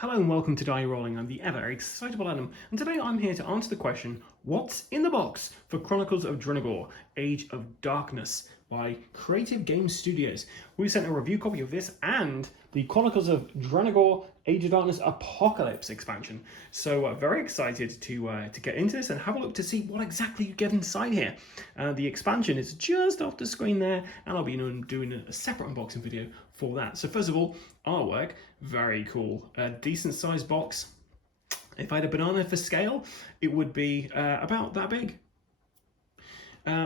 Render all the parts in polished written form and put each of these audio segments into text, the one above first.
Hello and welcome to Die Rollin. I'm the ever excitable Adam, and today I'm here to answer the question, what's in the box for Chronicles of Drunagor, Age of Darkness by Creative Game Studios. We sent a review copy of this and the Chronicles of Drunagor, Age of Darkness Apocalypse expansion. So very excited to get into this and have a look to see what exactly you get inside here. The expansion is just off the screen there, and I'll be doing a separate unboxing video for that. So first of all, artwork, very cool. A decent sized box. If I had a banana for scale, it would be about that big.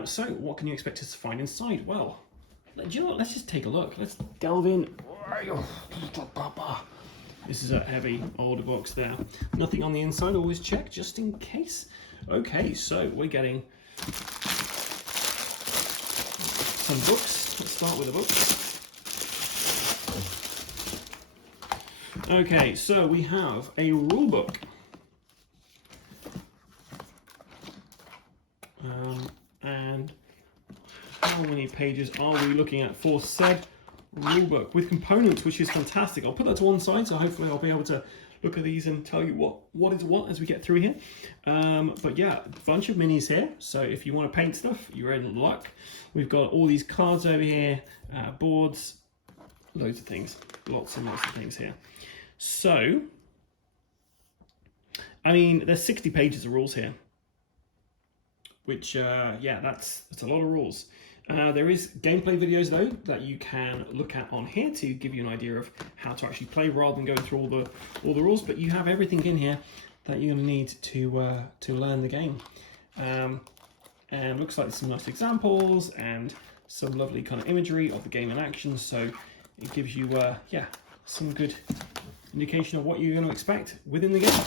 So what can you expect us to find inside? Well, do you know what? Let's just take a look. Let's delve in. This is a heavy older box there. Nothing on the inside, always check just in case. Okay, so we're getting some books. Let's start with the books. Okay, so we have a rule book. And how many pages are we looking at for said rulebook with components, which is fantastic. I'll put that to one side, so hopefully I'll be able to look at these and tell you what is what as we get through here. But yeah, a bunch of minis here, so if you want to paint stuff, you're in luck. We've got all these cards over here, boards, loads of things, lots and lots of things here. So, I mean, there's 60 pages of rules here, which, yeah, that's a lot of rules. There is gameplay videos, though, that you can look at on here to give you an idea of how to actually play rather than going through all the rules, but you have everything in here that you're going to need to learn the game. And looks like some nice examples and some lovely kind of imagery of the game in action, so it gives you, yeah, some good indication of what you're going to expect within the game.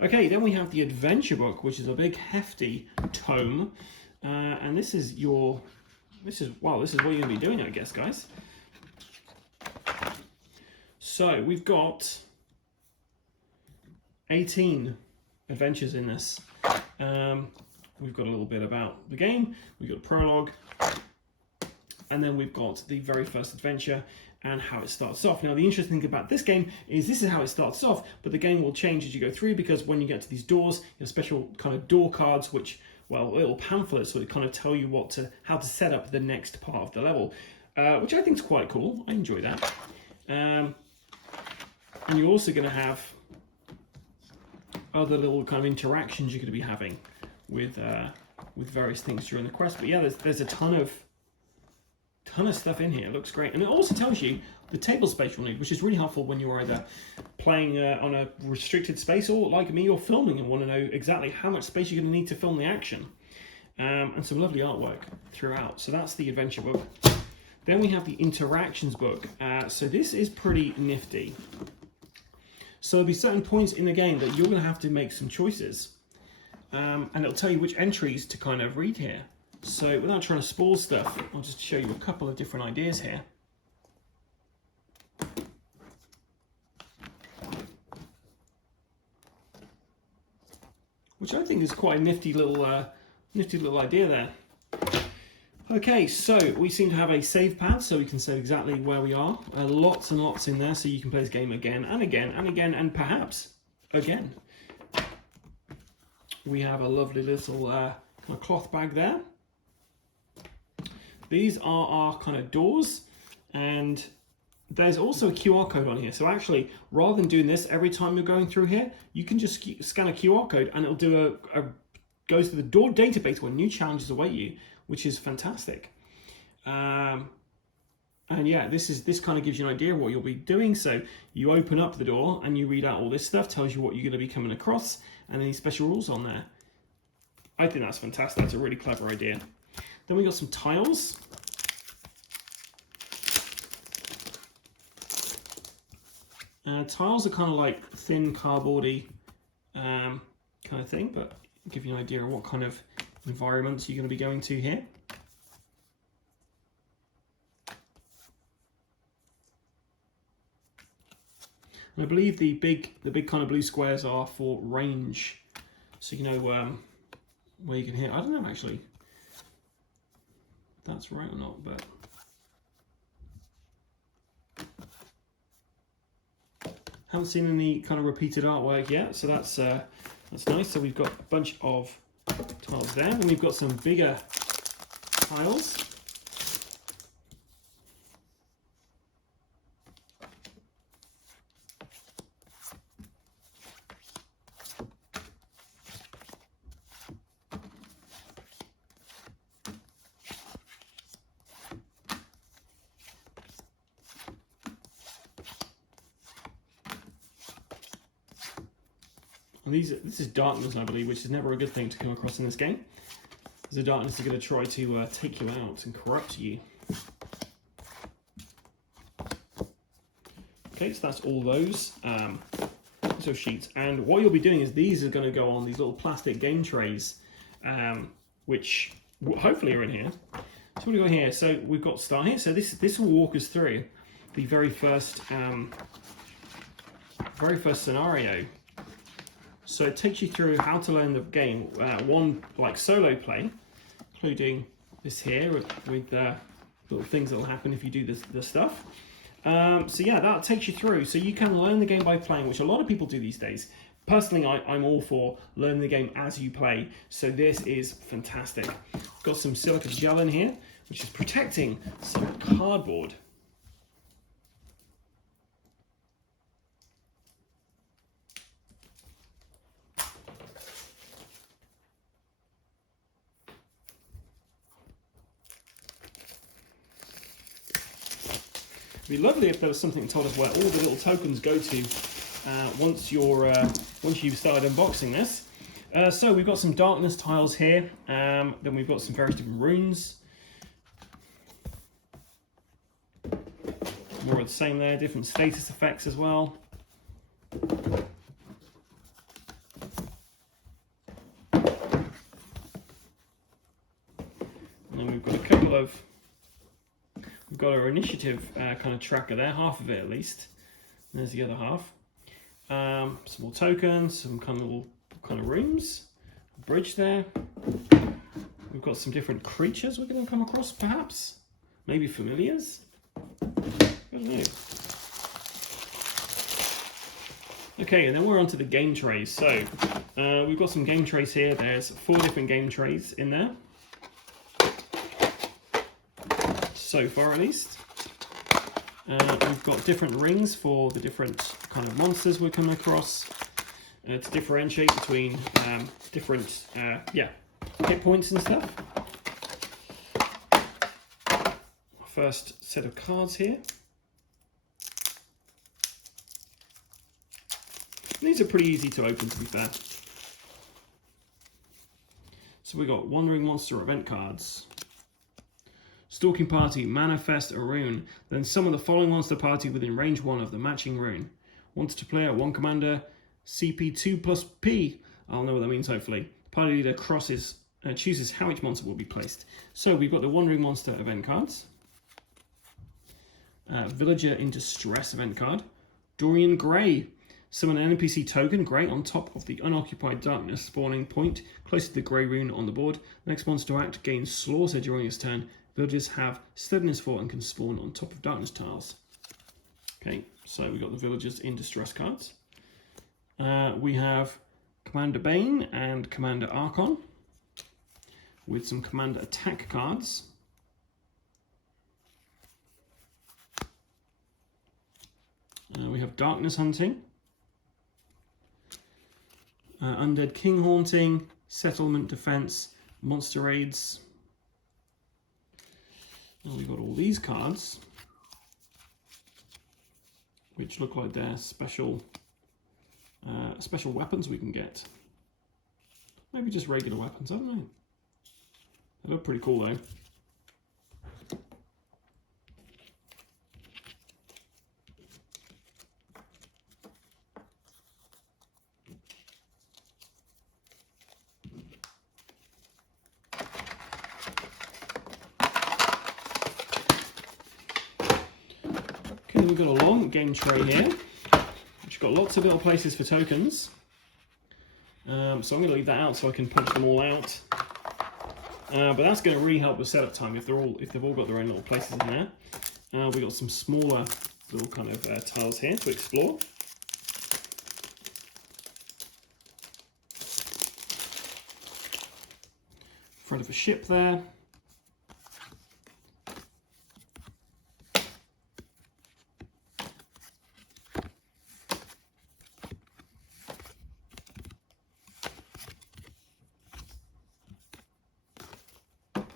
Okay, then we have the adventure book, which is a big hefty tome, and this is what you're going to be doing, I guess, guys. So we've got 18 adventures in this. We've got a little bit about the game, we've got a prologue, and then we've got the very first adventure and how it starts off. Now, the interesting thing about this game is this is how it starts off, but the game will change as you go through, because when you get to these doors, you have special kind of door cards, which, well, little pamphlets, so they kind of tell you how to set up the next part of the level, which I think is quite cool. I enjoy that. And you're also going to have other little kind of interactions you're going to be having with various things during the quest. But yeah, there's a ton of stuff in here. It looks great, and it also tells you the table space you'll need, which is really helpful when you're either playing on a restricted space, or like me, you're filming and want to know exactly how much space you're going to need to film the action. And some lovely artwork throughout. So that's the adventure book. Then we have the interactions book. So this is pretty nifty. So there'll be certain points in the game that you're going to have to make some choices, and it'll tell you which entries to kind of read here. So without trying to spoil stuff, I'll just show you a couple of different ideas here. Which I think is quite a nifty little idea there. Okay, so we seem to have a save pad, so we can save exactly where we are. Lots and lots in there, so you can play this game again and again and again and perhaps again. We have a lovely little kind of cloth bag there. These are our kind of doors, and there's also a QR code on here. So actually, rather than doing this every time you're going through here, you can just scan a QR code and it'll do goes to the door database where new challenges await you, which is fantastic. And yeah, this kind of gives you an idea of what you'll be doing. So you open up the door and you read out all this stuff, tells you what you're going to be coming across, and any special rules on there. I think that's fantastic. That's a really clever idea. Then we got some tiles. Tiles are kind of like thin cardboardy kind of thing, but give you an idea of what kind of environments you're going to be going to here. And I believe the big kind of blue squares are for range, so you know where you can hit. I don't know actually if that's right or not, but Haven't seen any kind of repeated artwork yet, so that's nice. So we've got a bunch of tiles there, and we've got some bigger tiles. And this is darkness, I believe, which is never a good thing to come across in this game. The darkness is going to try to take you out and corrupt you. Okay, so that's all those sheets. And what you'll be doing is these are going to go on these little plastic game trays, which hopefully are in here. So what do we got here? So we've got start here. So this will walk us through the very first scenario. So it takes you through how to learn the game, one like solo play, including this here with little things that will happen if you do this stuff. So yeah, that takes you through. So you can learn the game by playing, which a lot of people do these days. Personally, I'm all for learning the game as you play. So this is fantastic. Got some silica gel in here, which is protecting some cardboard. It'd be lovely if there was something told us where all the little tokens go to once you've started unboxing this. So we've got some darkness tiles here. Then we've got some various different runes. More of the same there. Different status effects as well. And then we've got a couple of. We've got our initiative kind of tracker there, half of it at least. And there's the other half. Some more tokens, some kind of rooms, a bridge there. We've got some different creatures we're going to come across, perhaps. Maybe familiars. I don't know. Okay, and then we're onto the game trays. So we've got some game trays here. There's 4 different game trays in there. So far at least. We've got different rings for the different kind of monsters we're coming across to differentiate between different hit points and stuff. First set of cards here. And these are pretty easy to open, to be fair. So we've got Wandering Monster event cards. Stalking Party, manifest a rune. Then summon the following monster party within range 1 of the matching rune. Wants to play 1 commander, CP2 plus P. I'll know what that means hopefully. Party leader chooses how each monster will be placed. So we've got the Wandering Monster event cards. Villager in Distress event card. Dorian Grey. Summon an NPC token, Grey, on top of the unoccupied darkness spawning point close to the Grey rune on the board. The next monster to act gains Slaughter during its turn. Villagers have Steadiness 4 and can spawn on top of darkness tiles. Okay, so we've got the Villagers in Distress cards. We have Commander Bane and Commander Archon with some Commander Attack cards. We have Darkness Hunting, Undead King Haunting, Settlement Defense, Monster Raids. And we've got all these cards, which look like they're special weapons we can get. Maybe just regular weapons, I don't know. They look pretty cool though. We've got a long game tray here, which got lots of little places for tokens. So I'm going to leave that out so I can punch them all out. But that's going to really help with setup time if they've all got their own little places in there. We've got some smaller little kind of tiles here to explore. front of a ship there.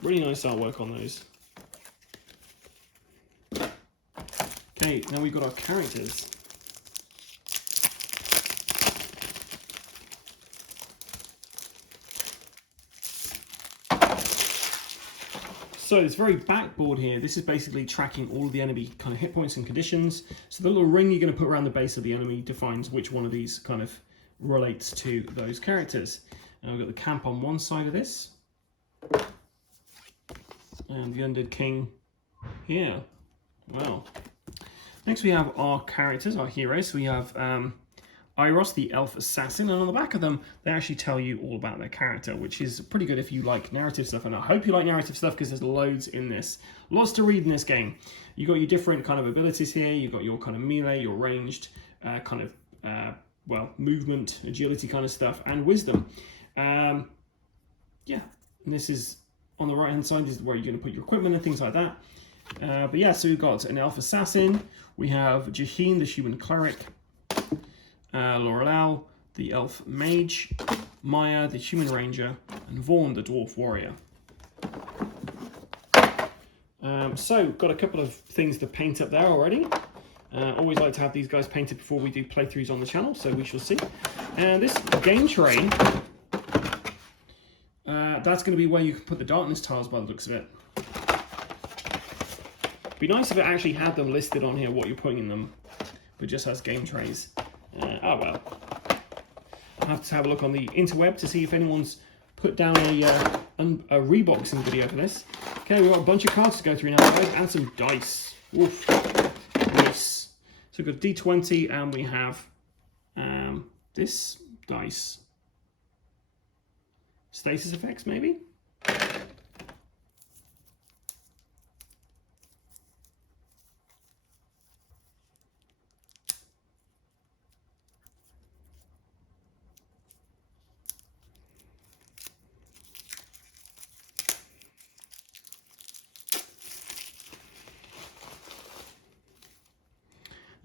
Really nice artwork on those. Okay, now we've got our characters. So this very backboard here, this is basically tracking all of the enemy kind of hit points and conditions. So the little ring you're going to put around the base of the enemy defines which one of these kind of relates to those characters. And we've got the camp on one side of this. And the Undead King here. Wow. Next we have our characters, our heroes. So we have Iros, the elf assassin, and on the back of them, they actually tell you all about their character, which is pretty good if you like narrative stuff. And I hope you like narrative stuff because there's loads in this. Lots to read in this game. You've got your different kind of abilities here. You've got your kind of melee, your ranged, well, movement, agility kind of stuff, and wisdom. Yeah, and this is on the right-hand side. This is where you're going to put your equipment and things like that. But yeah, so we've got an elf assassin. We have Jaheen, the human cleric. Lorelal, the elf mage, Maya, the human ranger, and Vaughn, the dwarf warrior. So, got a couple of things to paint up there already. Always like to have these guys painted before we do playthroughs on the channel, so we shall see. And this game tray, that's going to be where you can put the darkness tiles by the looks of it. Be nice if it actually had them listed on here, what you're putting in them, but just has game trays. Oh well. I'll have to have a look on the interweb to see if anyone's put down a reboxing video for this. Okay, we've got a bunch of cards to go through now, guys, and some dice. Oof. Nice. So we've got D20, and we have this dice. Status effects, maybe?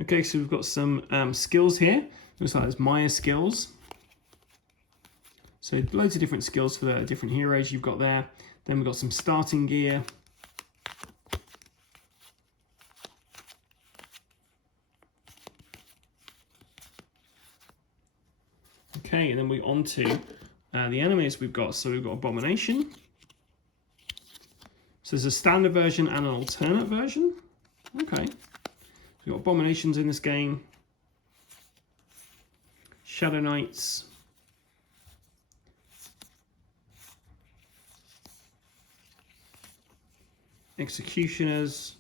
Okay, so we've got some skills here. Looks like there's Maya skills. So loads of different skills for the different heroes you've got there. Then we've got some starting gear. Okay, and then we're on to the enemies we've got. So we've got Abomination. So there's a standard version and an alternate version. Okay. We've got Abominations in this game. Shadow Knights. Executioners.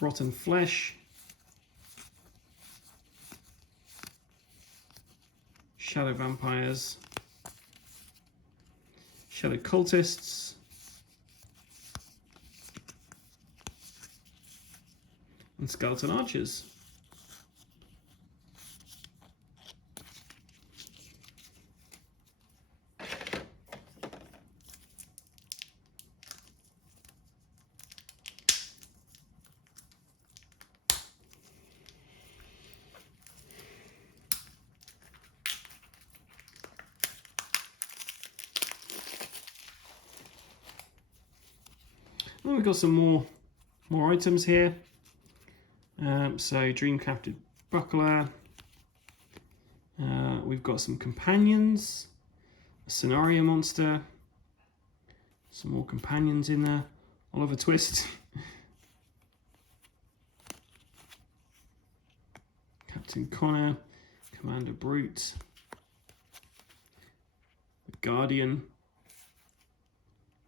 Rotten Flesh. Shadow Vampires. Shadow Cultists. And Skeleton Archers. And we've got some more items here. So Dreamcrafted Buckler. We've got some companions, a scenario monster, some more companions in there. Oliver Twist. Captain Connor, Commander Brute, the Guardian,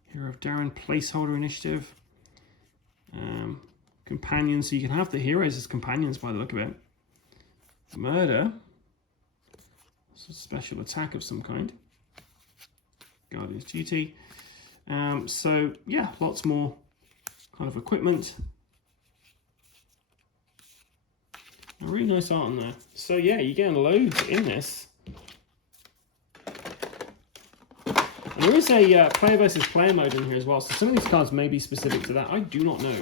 Hero of Darren, Placeholder Initiative. Companions, so you can have the heroes as companions by the look of it. Murder. It's a special attack of some kind. Guardian's Duty. So yeah, lots more kind of equipment. A really nice art on there. So yeah, you're getting loads in this. And there is a player versus player mode in here as well, so some of these cards may be specific to that. I do not know.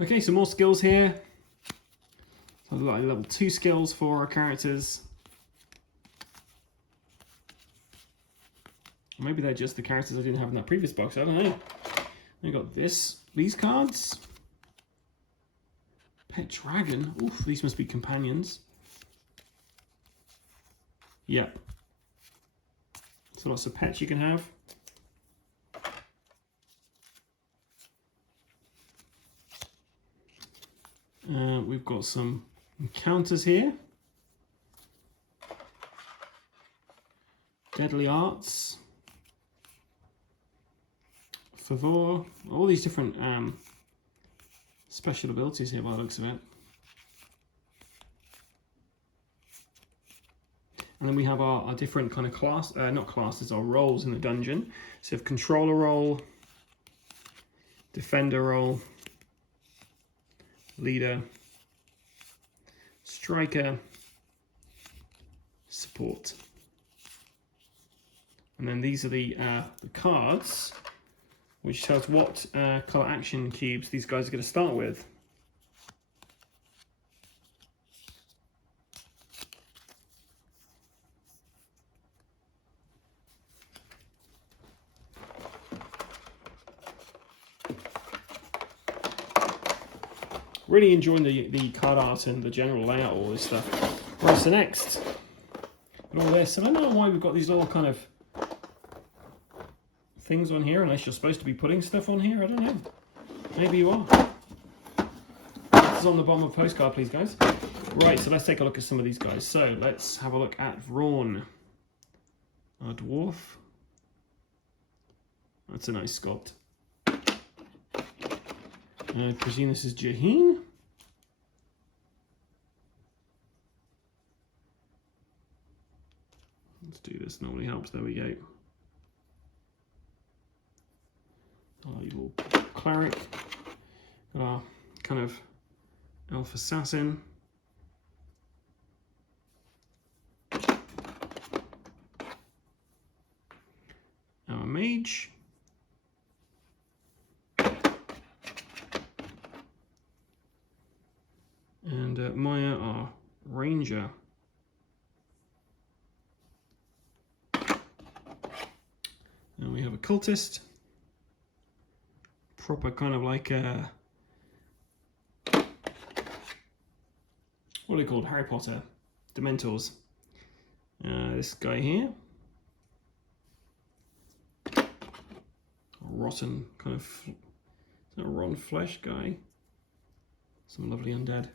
Okay, some more skills here. So we've got level 2 skills for our characters. Or maybe they're just the characters I didn't have in that previous box, I don't know. We got these cards. Pet Dragon. Oof, these must be companions. Yep. So lots of pets you can have. We've got some encounters here. Deadly Arts. Favor. All these different special abilities here by the looks of it. And then we have our different kind of not classes, our roles in the dungeon. So we have controller role, defender role, leader, striker, support. And then these are the cards, which tells what colour action cubes these guys are going to start with. Really enjoying the card art and the general layout of all this stuff. Right, so next, and all this. I don't know why we've got these little kind of things on here, unless you're supposed to be putting stuff on here. I don't know. Maybe you are. This is on the bottom of the postcard, please, guys. Right, so let's take a look at some of these guys. So let's have a look at Vrawn, our dwarf. That's a nice sculpt. I presume this is Jaheen. Let's do this, normally helps. There we go. Our evil cleric. Got our kind of elf assassin. Our mage. And Maya, our ranger. And we have a cultist. Proper kind of like a... what are they called? Harry Potter. Dementors. This guy here. A rotten kind of... is that a rotten flesh guy? Some lovely undead.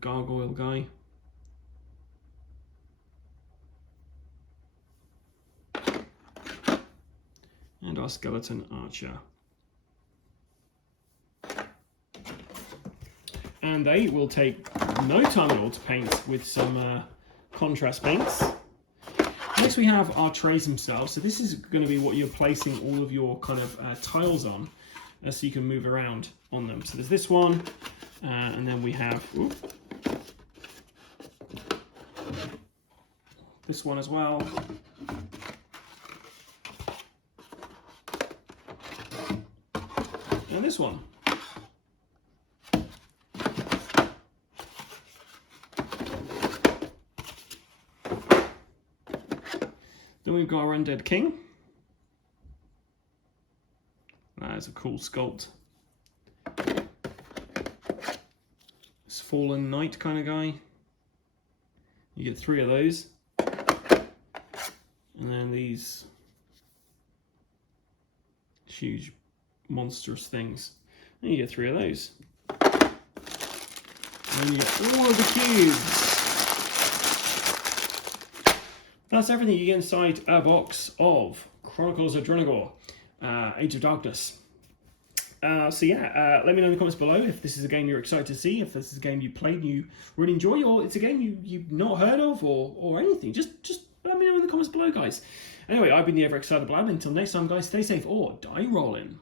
Gargoyle guy. And our skeleton archer. And they will take no time at all to paint with some contrast paints. Next we have our trays themselves. So this is going to be what you're placing all of your kind of tiles on, so you can move around on them. So there's this one, and then we have this one as well. And this one. Then we've got our Undead King. That is a cool sculpt. This Fallen Knight kind of guy. You get 3 of those. And then these huge monstrous things. And you get 3 of those. And you get all of the cubes. That's everything you get inside a box of Chronicles of Drunagor, Age of Darkness. So yeah, let me know in the comments below if this is a game you're excited to see, if this is a game you played and you really enjoy, or it's a game you've not heard of, or anything. Just let me know in the comments below, guys. Anyway, I've been the ever excited Blab. Until next time, guys, stay safe or die rolling.